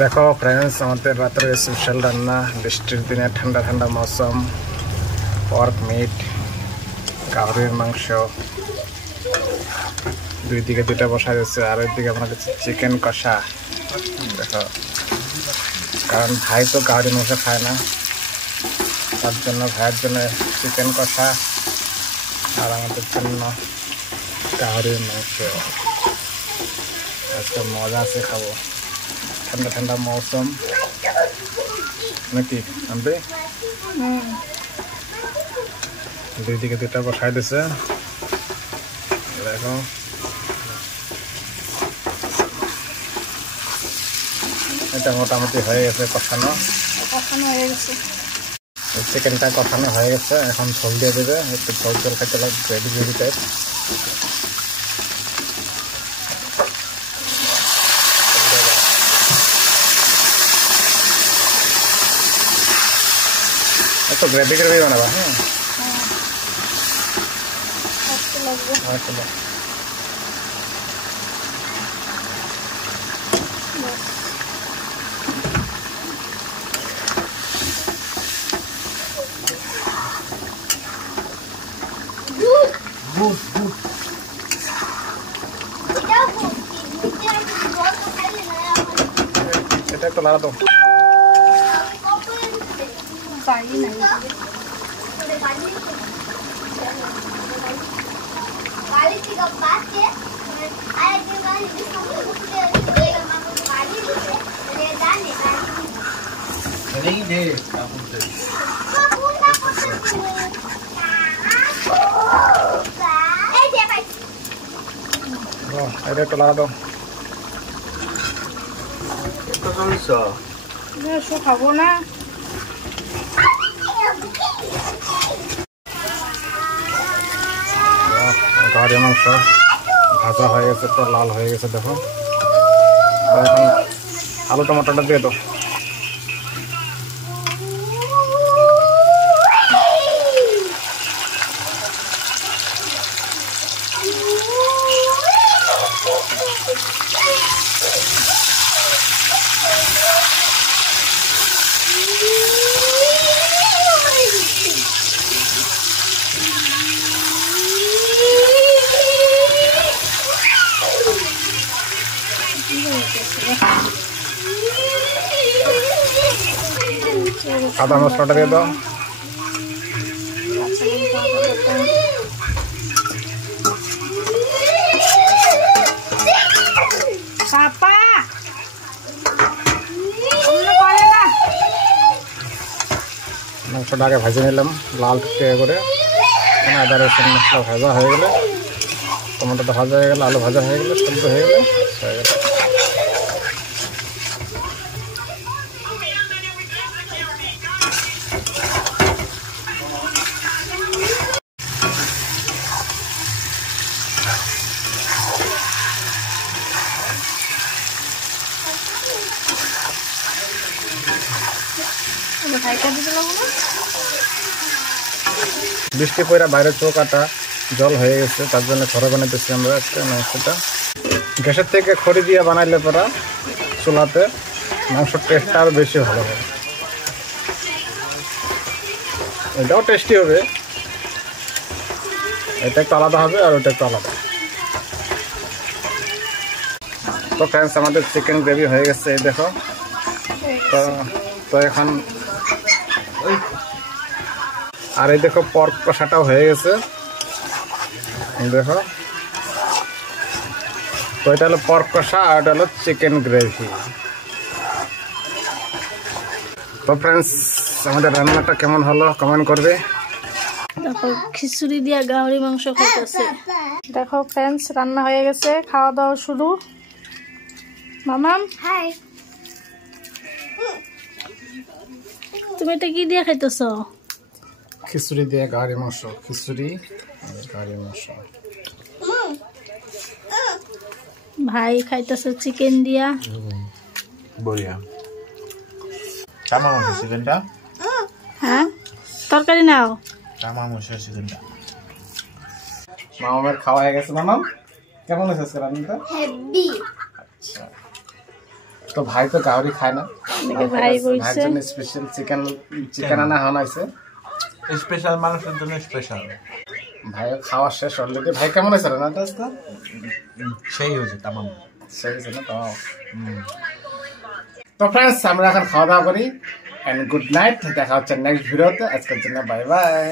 দেখো फ्रेंड्स আমাদের রাতের স্পেশাল রান্না বৃষ্টির দিনে ঠান্ডা ঠান্ডা মৌসুম পর্ক মিট গাহরির মাংস দুই দিকে দুটো বসা আছে আর ওইদিকে আমাদের চিকেন কষা দেখো কারণ ভাই তো গাহরি মাংস খায় না তার জন্য ভাইয়ের জন্য চিকেন কষা আর আমাদের জন্য গাহরির মাংস আজকে মজা আছে খাবো ठंडा ठंडा मौसम नाकि आनबे দুই দিকে দুটো বসাই দিছে দেখো এটা মোটামুটি হয়ে গেছে কষানো হয়ে গেছে চিকেনটা কষানো হয়ে গেছে এখন ঝোল দিয়ে দেবে একটু ঝোল ঝোল খেতে লাগবে গ্রেভি গ্রেভি টাইপ तो ग्रेवी ग्रेवी बनाबा हाँ এটা একটু লাড়া দাও पानी नहीं वाली की कब बात के आए के वाली जिसको उसके वाली ले जाने नहीं दे आपको ए दे भाई ओ अरे तो ला दो तो समझो मैं सो खाबो ना গাহরি মাংস ভাজা হয়ে গেছে তো লাল হয়ে গেছে দেখো এখন আলু টমেটোটা দিয়ে দাও आधा मसलाटा দিয়ে দাও पापा অন্য করে না মাংসটা আগে ভেজে নিলাম লাল করে আদা রসুন মশলা ভাজা হয়ে গেলে টমেটোটা ভাজা হয়ে গেলে আলু ভাজা হয়ে গেলে সেদ্ধ হয়ে গেলে বৃষ্টি পড়া বাইরে চৌকাটা জল হয়ে গেছে তার জন্য ঘরে বানাইতেছি আমরা একটা মাংসটা গ্যাসের থেকে খড়ি দিয়ে বানাইলে পরা চুলাতে মাংসের টেস্টটা আরও বেশি ভালো হবে এটাও টেস্টি হবে এটা একটু আলাদা হবে আর ওটা একটু আলাদা তো ফ্রেন্ডস আমাদের চিকেন গ্রেভি হয়ে গেছে এই দেখো তো এখন আর এই দেখো পর্ক কষাটাও হয়ে গেছে দেখো তো এটা হলো পর্ক কষা আর এটা হলো চিকেন গ্রেভি তো ফ্রেন্ডস আমাদের রান্নাটা কেমন হলো কমেন্ট করবে দেখো খিচুড়ি দিয়া গাহরি মাংস খাইতেছে দেখো ফ্রেন্ডস রান্না হয়ে গেছে খাওয়া দাওয়া শুরু মামাম হাই তুমি এটা কি দিয়া খাইতেছো খিচুড়ি দিয়ে গাহরি মাংস খিচুড়ি গাহরি মাংস ভাই খাইতেছে চিকেন দিয়া বড়িয়া কেমন হয়েছে চিকেনটা হ্যাঁ তরকারি নাও কেমন হয়েছে চিকেনটা মামামের খাওয়া হয়ে গেছে মামাম কেমন হয়েছে রান্নাটা হেভি আচ্ছা তো ভাই তো গাহরি খায় না, ভাই বলছে ভাইয়ের জন্য স্পেশাল চিকেন আনা হয়েছে। স্পেশাল মানুষের জন্য স্পেশাল। ভাই খাওয়া শেষ অলরেডি। ভাই কেমন হয়েছে না টেস্টটা? সেই হয়েছে তামাম। সেই হয়েছে না তো। তো ফ্রেন্ডস আমরা এখন খাওয়া দাওয়া করি, এন্ড গুড নাইট। দেখা হচ্ছে নেক্সট ভিডিওতে। আজকের জন্য বাই বাই।